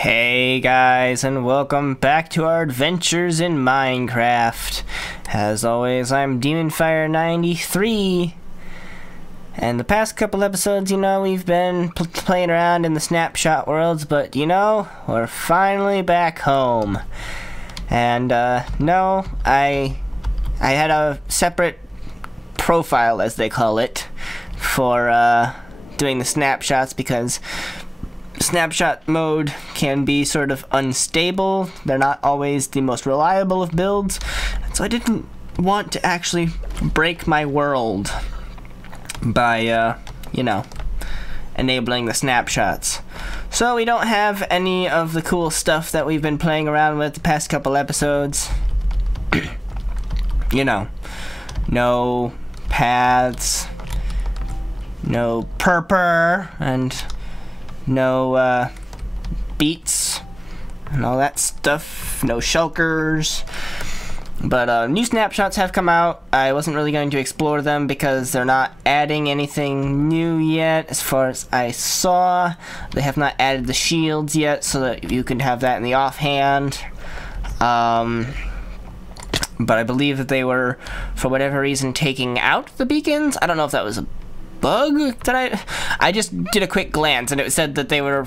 Hey guys, and welcome back to our adventures in Minecraft. As always, I'm DemonFire93. And the past couple episodes, we've been playing around in the snapshot worlds, but we're finally back home. And no, I had a separate profile, as they call it, for doing the snapshots, because snapshot mode can be sort of unstable. They're not always the most reliable of builds, so I didn't want to actually break my world by enabling the snapshots. So we don't have any of the cool stuff that we've been playing around with the past couple episodes. No paths, no purpur, and no beats and all that stuff, no shulkers. But new snapshots have come out. I wasn't really going to explore them because they're not adding anything new yet. As far as I saw, they have not added the shields yet, so that you can have that in the offhand. But I believe that they were, for whatever reason, taking out the beacons. I don't know if that was a bug that I just did a quick glance, and it said that they were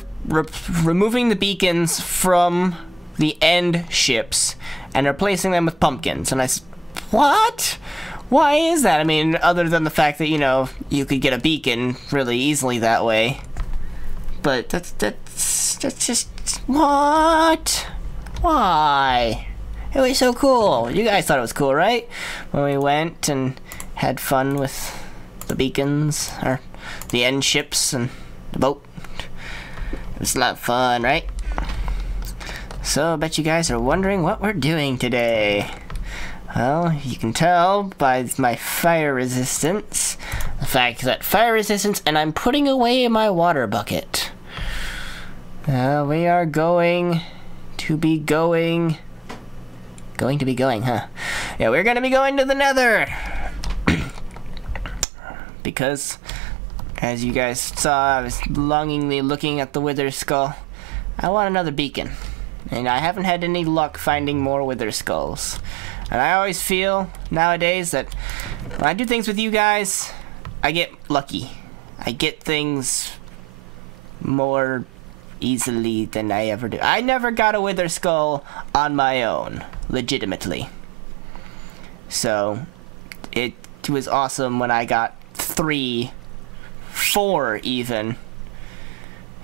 removing the beacons from the end ships and replacing them with pumpkins. And I said, what? Why is that? I mean, other than the fact that you could get a beacon really easily that way. But that's just what? Why? It was so cool. You guys thought it was cool, right? When we went and had fun with the beacons, or the end ships, and the boat. It was a lot of fun, right? So I bet you guys are wondering what we're doing today. Well, you can tell by my fire resistance, the fact that fire resistance, and I'm putting away my water bucket. We are going to be going, huh? Yeah, we're gonna be going to the nether. Because, as you guys saw, I was longingly looking at the wither skull. I want another beacon. And I haven't had any luck finding more wither skulls. And I always feel, nowadays, that when I do things with you guys, I get lucky. I get things more easily than I ever do. I never got a wither skull on my own, legitimately. So, it was awesome when I got 3, 4 even,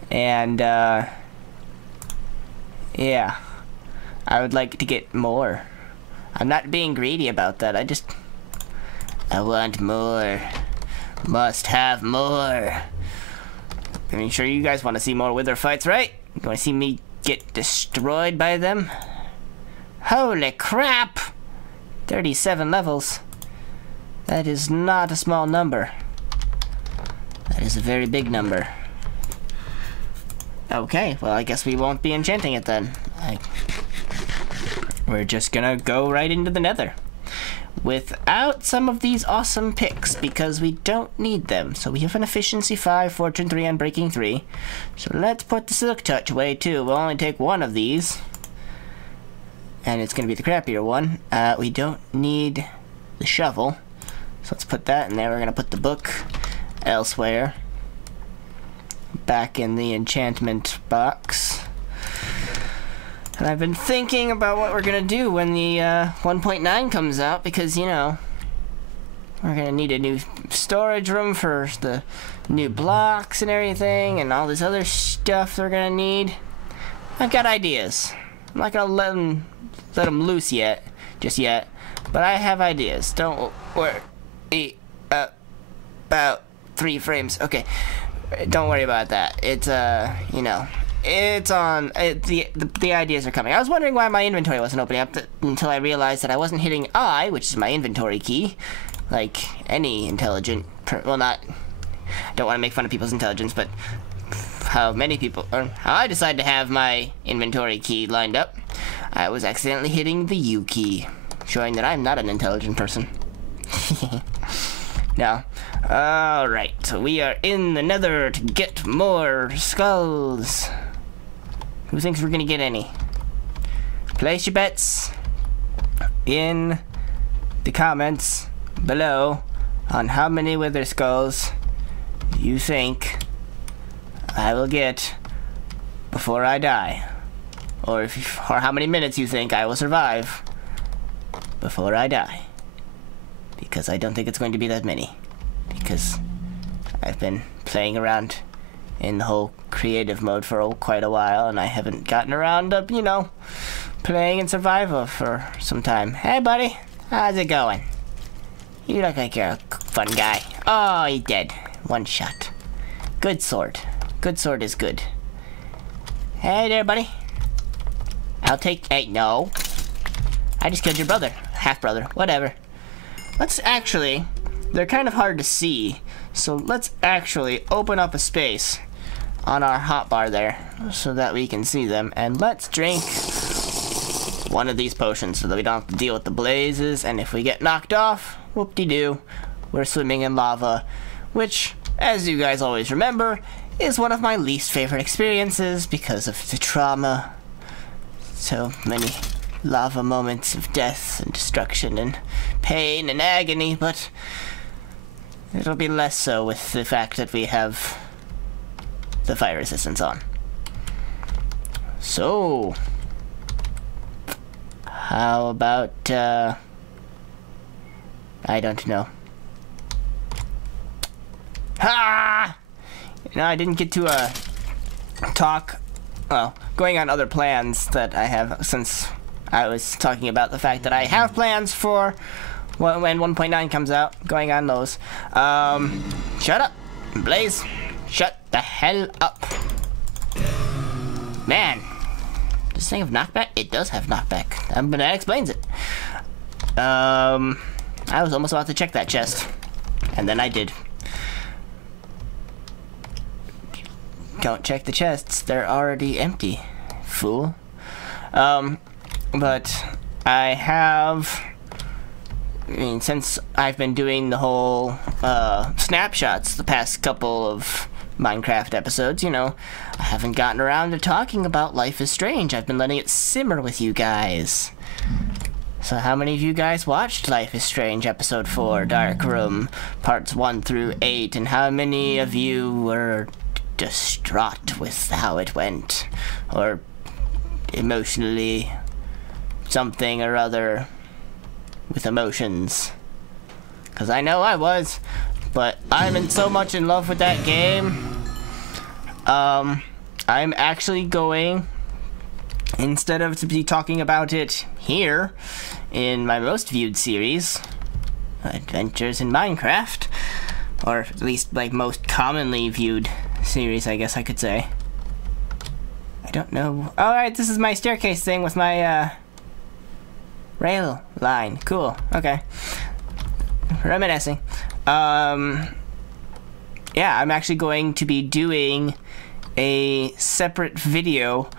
and yeah, I would like to get more. I'm not being greedy about that. I want more. Must have more. I mean, sure, you guys want to see more wither fights, right? You want to see me get destroyed by them? Holy crap! 37 levels. That is not a small number. That is a very big number. Okay, well, I guess we won't be enchanting it then. We're just gonna go right into the nether. Without some of these awesome picks, because we don't need them. So we have an efficiency 5, fortune 3, and breaking 3. So let's put the silk touch away too. We'll only take one of these. And it's gonna be the crappier one. We don't need the shovel. So let's put that in there. We're going to put the book elsewhere. Back in the enchantment box. And I've been thinking about what we're going to do when the 1.9 comes out, because, we're going to need a new storage room for the new blocks and everything, and all this other stuff they're going to need. I've got ideas. I'm not going to let them loose yet, just yet, but I have ideas. Don't worry. About 3 frames. Okay, don't worry about that. It's it's on. The ideas are coming. I was wondering why my inventory wasn't opening up until I realized that I wasn't hitting I, which is my inventory key, like any intelligent. Well, not. I don't want to make fun of people's intelligence, but how I decided to have my inventory key lined up, I was accidentally hitting the U key, showing that I'm not an intelligent person. No. Alright, so we are in the nether to get more skulls. Who thinks we're gonna get any? Place your bets in the comments below on how many wither skulls you think I will get before I die, or how many minutes you think I will survive before I die, because I don't think it's going to be that many, because I've been playing around in the whole creative mode for quite a while, and I haven't gotten around to, you know, playing in survival for some time. Hey buddy, how's it going? You look like you're a fun guy. Oh, he's dead. One shot. Good sword. Good sword is good. Hey there, buddy. I'll take... Hey, no. I just killed your brother. Half-brother. Whatever. Let's actually... They're kind of hard to see, so let's actually open up a space on our hotbar there so that we can see them, and let's drink one of these potions so that we don't have to deal with the blazes, and if we get knocked off, whoop-de-doo, we're swimming in lava, which, as you guys always remember, is one of my least favorite experiences because of the trauma. So many lava moments of death and destruction and pain and agony, but it'll be less so with the fact that we have the fire resistance on. So, how about, I don't know. Ha! You know, I didn't get to, talk, well, going on other plans that I have, since I was talking about the fact that I have plans for when 1.9 comes out, going on those. Shut up, Blaze. Shut the hell up. Man, does this thing have knockback? It does have knockback. But that explains it. I was almost about to check that chest, and then I did. Don't check the chests, they're already empty, fool. But I have, I mean, since I've been doing the whole snapshots the past couple of Minecraft episodes, you know, I haven't gotten around to talking about Life is Strange. I've been letting it simmer with you guys. So how many of you guys watched Life is Strange Episode 4, Dark Room, Parts 1 through 8, and how many of you were distraught with how it went, or emotionally something or other with emotions? Because I know I was, but I'm in so much in love with that game. I'm actually going, instead of to be talking about it here in my most viewed series, Adventures in Minecraft, or at least like most commonly viewed series, I guess I could say. I don't know. Alright, this is my staircase thing with my rail line. Cool. Okay. Reminiscing. Yeah, I'm actually going to be doing a separate video.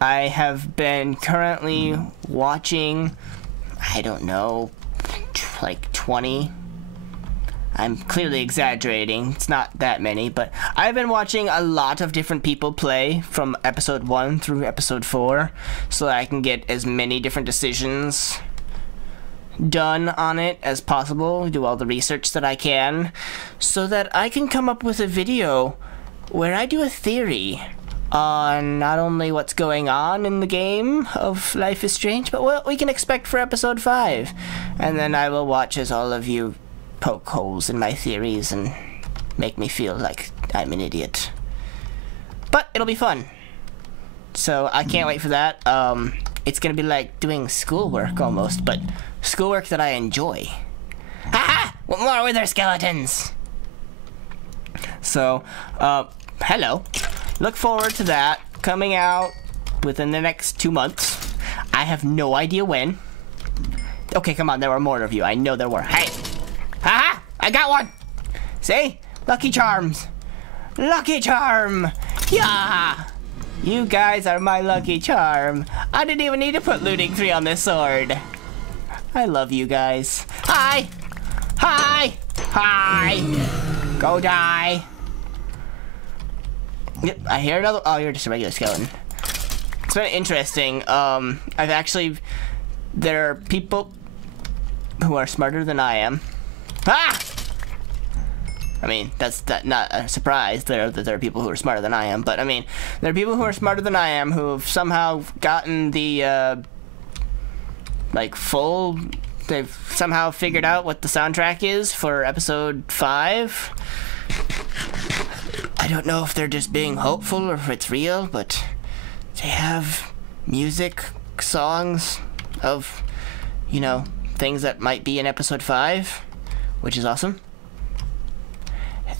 I have been currently watching, I don't know, like 20. I'm clearly exaggerating, it's not that many, but I've been watching a lot of different people play from episode 1 through episode 4, so that I can get as many different decisions done on it as possible, do all the research that I can, so that I can come up with a video where I do a theory on not only what's going on in the game of Life is Strange, but what we can expect for episode 5. And then I will watch as all of you poke holes in my theories and make me feel like I'm an idiot. But it'll be fun. So I can't wait for that. It's gonna be like doing schoolwork almost, but schoolwork that I enjoy. Haha! What more wither skeletons? So, hello. Look forward to that coming out within the next 2 months. I have no idea when. Okay, come on, there were more of you. I know there were. Hey! Haha! I got one! See? Lucky Charms. Lucky Charm! Yeah! You guys are my lucky charm. I didn't even need to put looting 3 on this sword. I love you guys. Hi! Hi! Hi! Go die! Yep, I hear another. Oh, you're just a regular skeleton. it's been interesting. There are people who are smarter than I am. Ah! I mean, that's not a surprise that there are people who are smarter than I am, but I mean, there are people who are smarter than I am who have somehow gotten the, they've somehow figured out what the soundtrack is for episode 5. I don't know if they're just being hopeful or if it's real, but they have music, songs of, you know, things that might be in episode 5, which is awesome.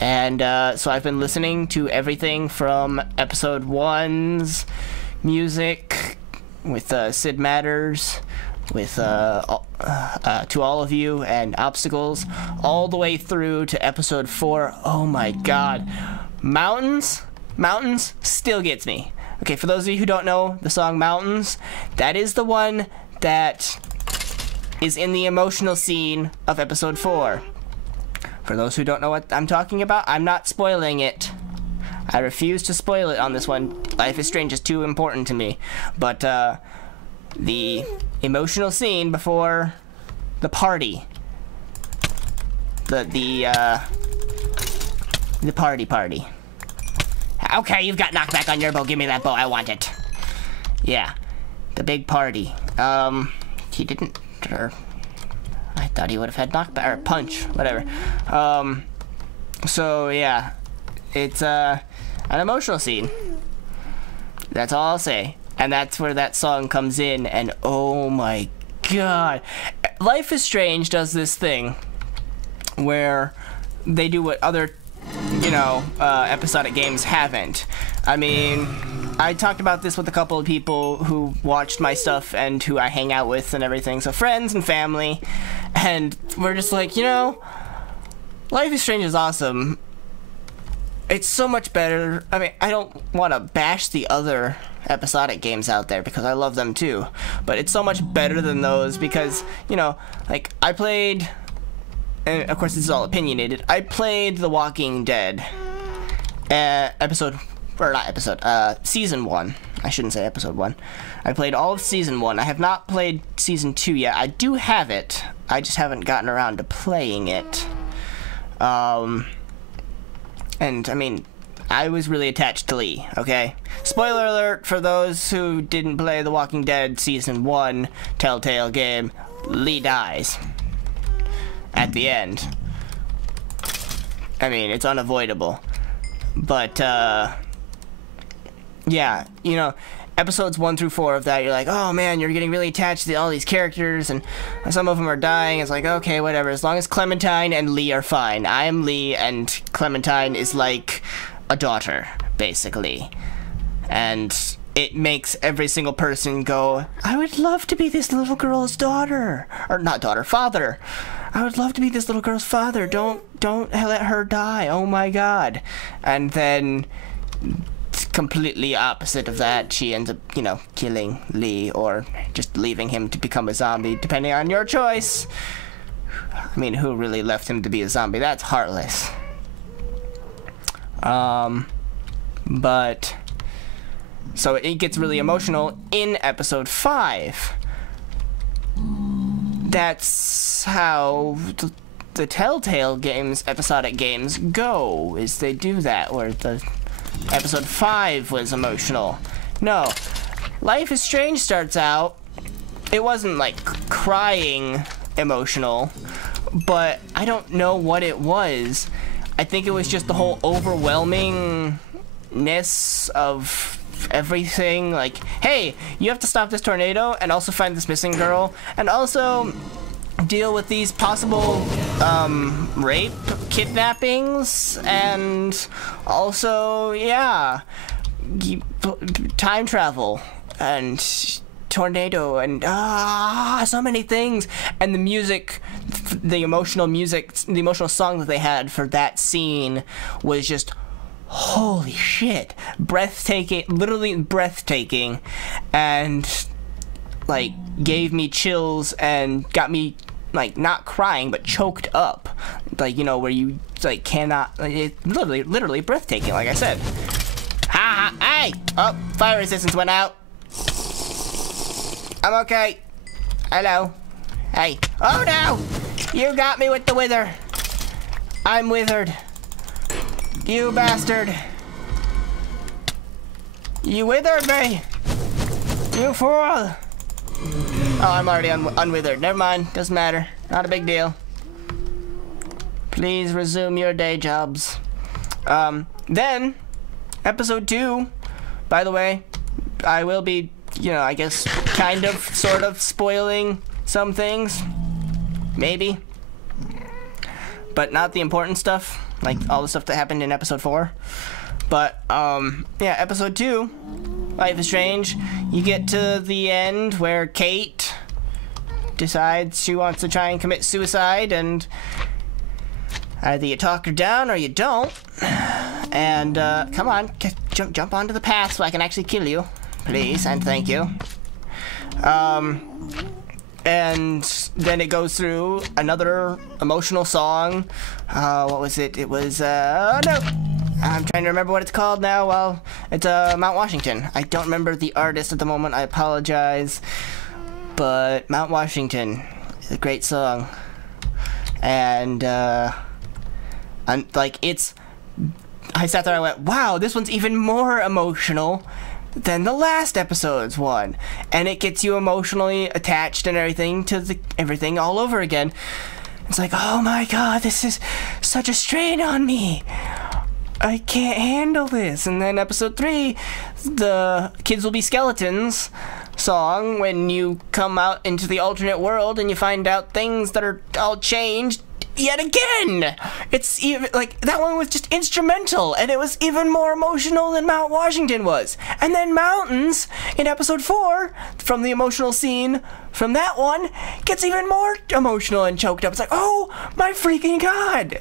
And so I've been listening to everything from episode 1's music with Sid Matters, with To All of You and Obstacles, all the way through to episode 4. Oh my god. Mountains still gets me. Okay, for those of you who don't know the song Mountains, that is the one that is in the emotional scene of episode 4. For those who don't know what I'm talking about, I'm not spoiling it. I refuse to spoil it on this one. Life is Strange is too important to me. But the emotional scene before the party, the party. Okay, you've got knockback on your bow. Give me that bow. I want it. Yeah, the big party. He didn't. Or I thought he would have had knockback or punch, whatever. So yeah, it's an emotional scene. That's all I'll say. And that's where that song comes in, and oh my god. Life is Strange does this thing where they do what other, you know, episodic games haven't. I mean, I talked about this with a couple of people who watched my stuff and who I hang out with and everything, so friends and family, and we're just like, you know, Life is Strange is awesome. It's so much better. I mean, I don't want to bash the other episodic games out there because I love them too, but it's so much better than those because, you know, like I played, and of course this is all opinionated, I played The Walking Dead season 1. I shouldn't say episode 1. I played all of season 1. I have not played season 2 yet. I do have it. I just haven't gotten around to playing it. And I mean, I was really attached to Lee, okay? Spoiler alert for those who didn't play The Walking Dead Season 1 Telltale game, Lee dies at the end. I mean, it's unavoidable. But, yeah, you know, episodes 1 through 4 of that, you're like, oh man, you're getting really attached to all these characters, and some of them are dying. It's like, okay, whatever, as long as Clementine and Lee are fine. I am Lee, and Clementine is like a daughter, basically. And it makes every single person go, I would love to be this little girl's daughter. Or not daughter, father. I would love to be this little girl's father. Don't let her die. Oh my god. And then completely opposite of that, she ends up, you know, killing Lee or just leaving him to become a zombie, depending on your choice. I mean, who really left him to be a zombie? That's heartless. But so it gets really emotional in episode 5. That's how the Telltale games, episodic games, go, is they do that, where the episode 5 was emotional. No, Life is Strange starts out, it wasn't like crying emotional, but I don't know what it was. I think it was just the whole overwhelmingness of everything. Like, hey, you have to stop this tornado and also find this missing girl and also deal with these possible rape, kidnappings, and also, yeah, time travel and tornado and so many things. And the music, the emotional music, the emotional song that they had for that scene was just holy shit, breathtaking, literally breathtaking, and like gave me chills and got me like not crying but choked up, like, you know, where you like cannot, like, it's literally breathtaking, like I said. Hey, oh, fire resistance went out. I'm okay. Hello. Hey. Oh no! You got me with the wither. I'm withered. You bastard. You withered me. You fool. Oh, I'm already unwithered. Never mind. Doesn't matter. Not a big deal. Please resume your day jobs. Then, episode 2, by the way, I will be, you know, I guess, kind of, sort of, spoiling some things. Maybe. But not the important stuff, like all the stuff that happened in episode 4. But, yeah, episode 2, Life is Strange, you get to the end where Kate decides she wants to try and commit suicide, and either you talk her down or you don't. And, come on, jump onto the path so I can actually kill you. Please, and thank you. And then it goes through another emotional song. What was it? It was, oh no! I'm trying to remember what it's called now. Well, it's, Mount Washington. I don't remember the artist at the moment. I apologize. But Mount Washington is a great song. And, like, I sat there and I went, wow, this one's even more emotional than the last episode's one. And it gets you emotionally attached and everything to everything all over again. It's like, oh my god, this is such a strain on me. I can't handle this. And then episode 3, the Kids Will Be Skeletons song, when you come out into the alternate world and you find out things that are all changed yet again. It's even, like, that one was just instrumental, and it was even more emotional than Mount Washington was. And then Mountains, in episode 4, from the emotional scene from that one, gets even more emotional and choked up. It's like, oh my freaking god.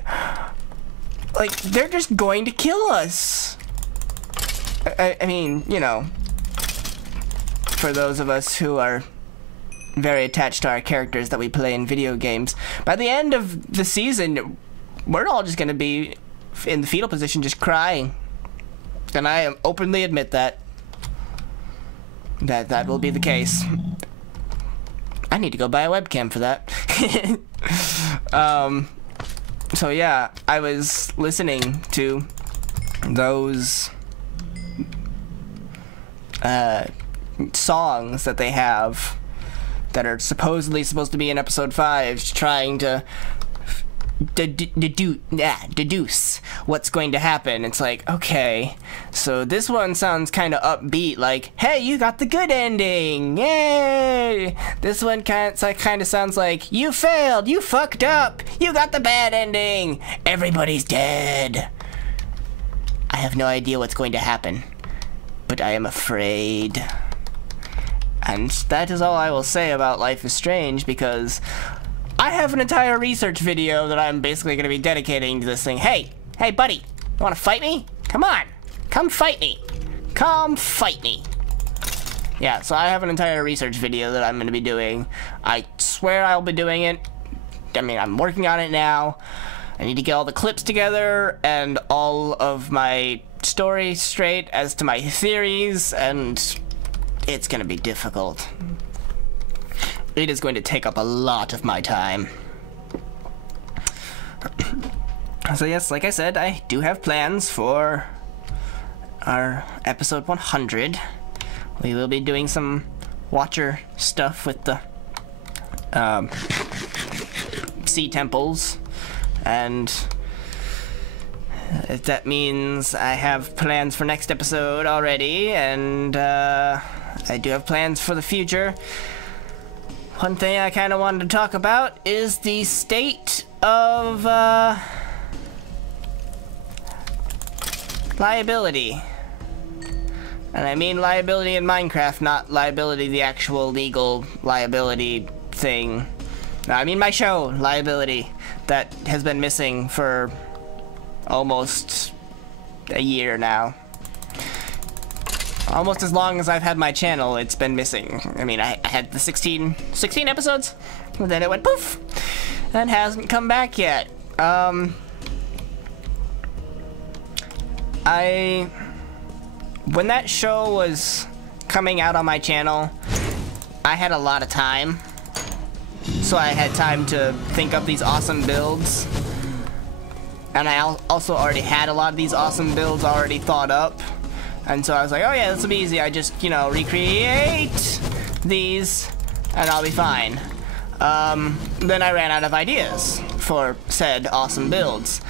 Like, they're just going to kill us. I mean, you know, for those of us who are very attached to our characters that we play in video games, by the end of the season, we're all just going to be in the fetal position just crying. And I openly admit that will be the case. I need to go buy a webcam for that. So yeah, I was listening to those songs that they have that are supposedly supposed to be in episode 5, trying to deduce what's going to happen. It's like, okay, so this one sounds kind of upbeat, like, hey, you got the good ending, yay! This one kind of sounds like, you failed, you fucked up, you got the bad ending, everybody's dead. I have no idea what's going to happen, but I am afraid. And that is all I will say about Life is Strange, because I have an entire research video that I'm basically going to be dedicating to this thing. Hey, buddy, you want to fight me? Come on, come fight me. Come fight me. Yeah, so I have an entire research video that I'm going to be doing. I swear I'll be doing it. I mean, I'm working on it now. I need to get all the clips together and all of my story straight as to my theories, and it's going to be difficult. It is going to take up a lot of my time. So yes, like I said, I do have plans for our episode 100. We will be doing some Watcher stuff with the sea temples, and that means I have plans for next episode already, and I do have plans for the future. One thing I kind of wanted to talk about is the state of liability. And I mean liability in Minecraft, not liability, the actual legal liability thing. No, I mean my show, Liability, that has been missing for almost a year now. Almost as long as I've had my channel, it's been missing. I mean, I had the 16 episodes, and then it went poof, and hasn't come back yet. When that show was coming out on my channel, I had a lot of time. So I had time to think up these awesome builds. And I also already had a lot of these awesome builds already thought up. And so I was like, oh yeah, this will be easy. I just, you know, recreate these and I'll be fine. Then I ran out of ideas for said awesome builds.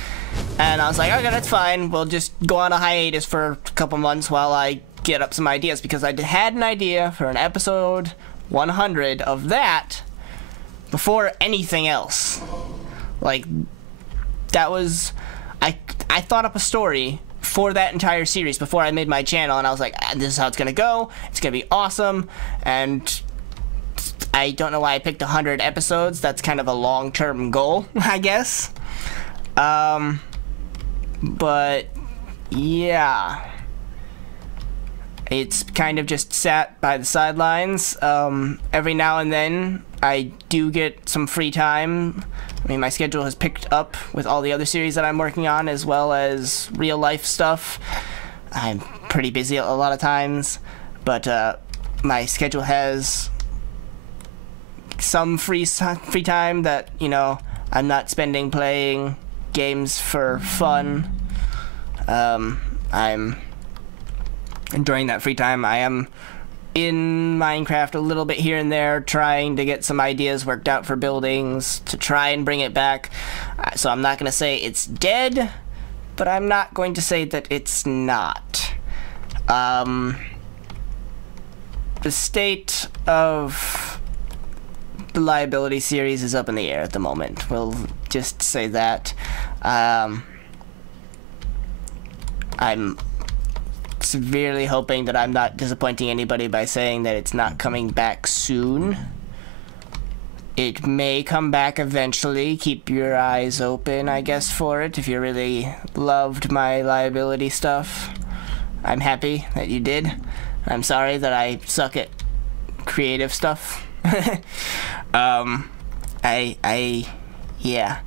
And I was like, okay, that's fine. We'll just go on a hiatus for a couple months while I get up some ideas. Because I had an idea for an episode 100 of that before anything else. Like, that was... I thought up a story for that entire series before I made my channel. And I was like, this is how it's going to go. It's going to be awesome. And... I don't know why I picked 100 episodes. That's kind of a long-term goal, I guess. But yeah, it's kind of just sat by the sidelines. Every now and then I do get some free time. I mean, my schedule has picked up with all the other series that I'm working on, as well as real life stuff. I'm pretty busy a lot of times, but my schedule has some free time that, you know, I'm not spending playing games for fun. I'm enjoying that free time. I am in Minecraft a little bit here and there, trying to get some ideas worked out for buildings to try and bring it back. So I'm not going to say it's dead, but I'm not going to say that it's not. The state of the liability series is up in the air at the moment. We'll just say that. I'm severely hoping that I'm not disappointing anybody by saying that it's not coming back soon. It may come back eventually. Keep your eyes open, I guess, for it if you really loved my liability stuff. I'm happy that you did. I'm sorry that I suck at creative stuff. Yeah.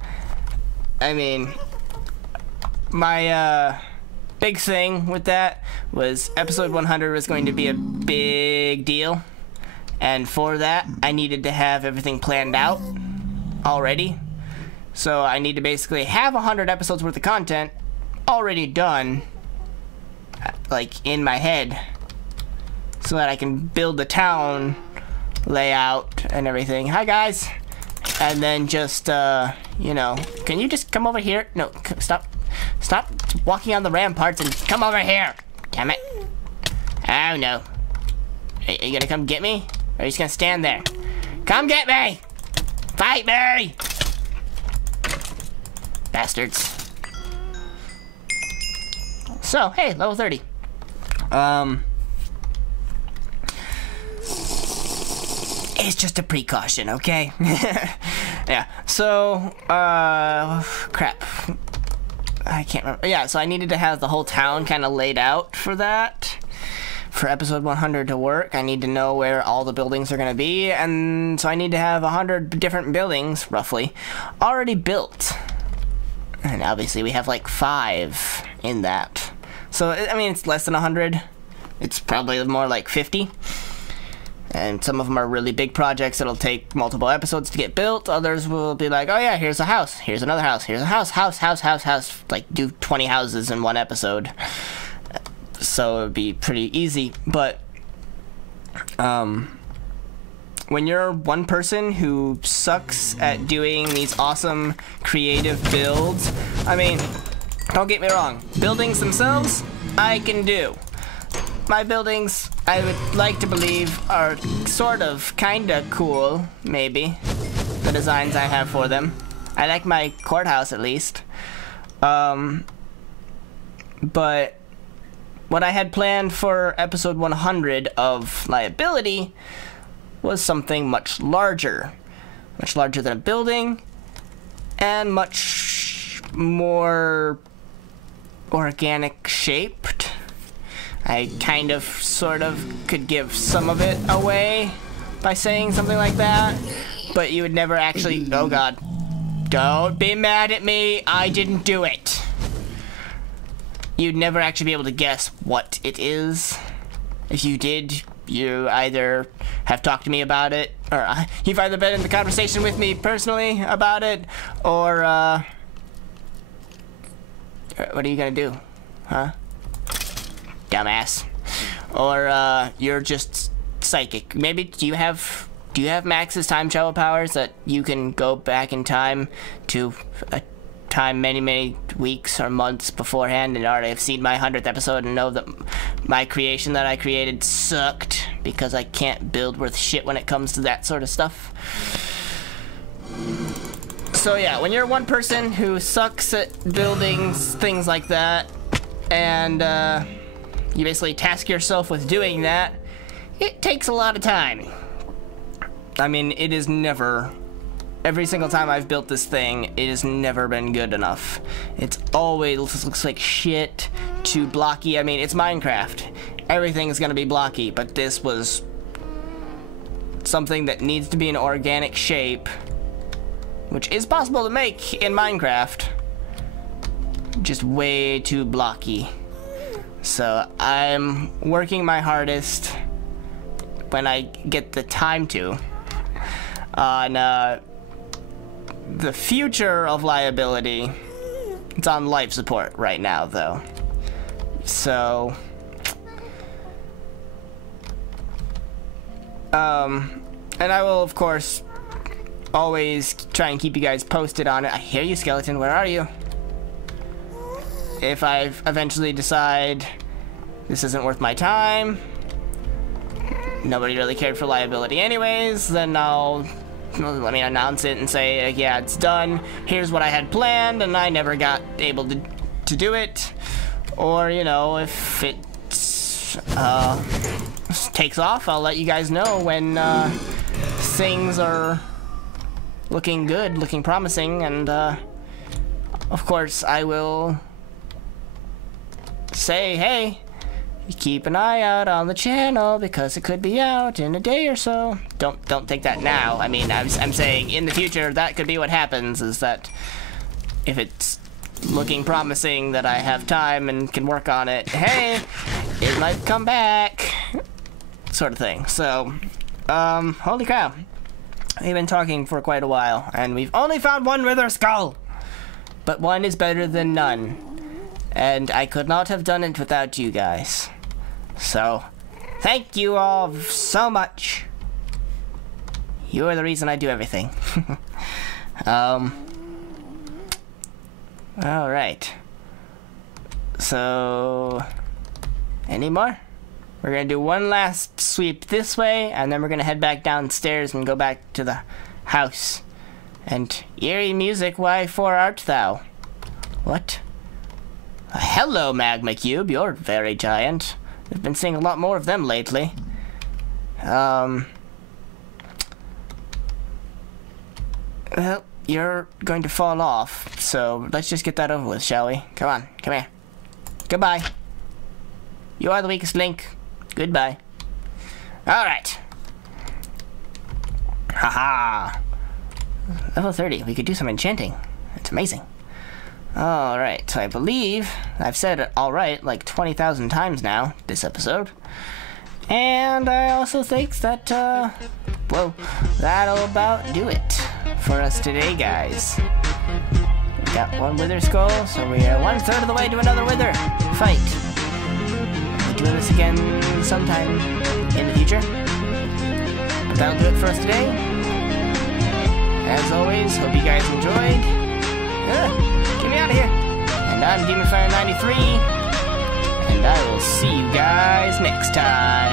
I mean, my, big thing with that was episode 100 was going to be a big deal. And for that, I needed to have everything planned out already. So I need to basically have 100 episodes worth of content already done, like, in my head, so that I can build the town layout and everything. Hi guys. And then just you know, can you just come over here? No, stop walking on the ramparts and come over here. Damn it. Oh no. Are you gonna come get me? Or are you just gonna stand there? Come get me! Fight me! Bastards. So, hey, level 30. It's just a precaution, okay? Yeah, so, crap. I can't remember. Yeah, so I needed to have the whole town kind of laid out for that. For episode 100 to work, I need to know where all the buildings are going to be, and so I need to have 100 different buildings, roughly, already built. And obviously we have like 5 in that. So, I mean, it's less than 100. It's probably more like 50. And some of them are really big projects that'll take multiple episodes to get built. Others will be like, oh yeah, here's a house, here's another house, here's a house. Like, do 20 houses in one episode. So it would be pretty easy. But when you're one person who sucks at doing these awesome creative builds, I mean, don't get me wrong, buildings themselves, I can do. My buildings, I would like to believe, are sort of, kinda cool, maybe. The designs I have for them. I like my courthouse, at least. But what I had planned for episode 100 of Liability was something much larger. Much larger than a building, and much more organic shaped. I kind of, sort of, could give some of it away by saying something like that, but you would never actually, oh god, don't be mad at me, I didn't do it. You'd never actually be able to guess what it is. If you did, you either have talked to me about it, or you've either been in the conversation with me personally about it, or what are you gonna do? Huh? Dumbass. Or you're just psychic. Maybe do you have Max's time travel powers that you can go back in time to a time many weeks or months beforehand and already have seen my 100th episode and know that my creation that I created sucked because I can't build worth shit when it comes to that sort of stuff. So yeah, when you're one person who sucks at building things like that, and you basically task yourself with doing that, it takes a lot of time. I mean, it is never, every single time I've built this thing, it has never been good enough. It's always looks like shit, too blocky. I mean, it's Minecraft. Everything's gonna be blocky, but this was something that needs to be an organic shape, which is possible to make in Minecraft, just way too blocky. So I'm working my hardest when I get the time to on the future of liability. It's on life support right now though, so and I will of course always try and keep you guys posted on it. I hear you, skeleton. Where are you? If I eventually decide this isn't worth my time, nobody really cared for liability anyways, then let me announce it and say, yeah, it's done. Here's what I had planned, and I never got able to do it. Or, you know, if it takes off, I'll let you guys know when things are looking good, looking promising, and of course I will say, hey, keep an eye out on the channel because it could be out in a day or so. Don't think that now. I mean, I'm saying in the future that could be what happens, is that if it's looking promising that I have time and can work on it, hey, it might come back, sort of thing. So, holy crap. We've been talking for quite a while, and we've only found one wither skull, but one is better than none, and I could not have done it without you guys. So, thank you all so much. You are the reason I do everything. Alright. So, any more? We're gonna do one last sweep this way, and then we're gonna head back downstairs and go back to the house. And eerie music, why for art thou? What? Hello, Magma Cube, you're very giant. I've been seeing a lot more of them lately. Well, you're going to fall off, so let's just get that over with, shall we? Come on, come here. Goodbye. You are the weakest link. Goodbye. Alright. Haha. Level 30. We could do some enchanting. It's amazing. Alright, so I believe I've said it alright like 20,000 times now this episode. And I also think that, well, that'll about do it for us today, guys. We got one wither skull, so we are 1/3 of the way to another wither fight. We'll do this again sometime in the future. But that'll do it for us today. As always, hope you guys enjoyed. Get me out of here. And I'm DemonFire93. And I will see you guys next time.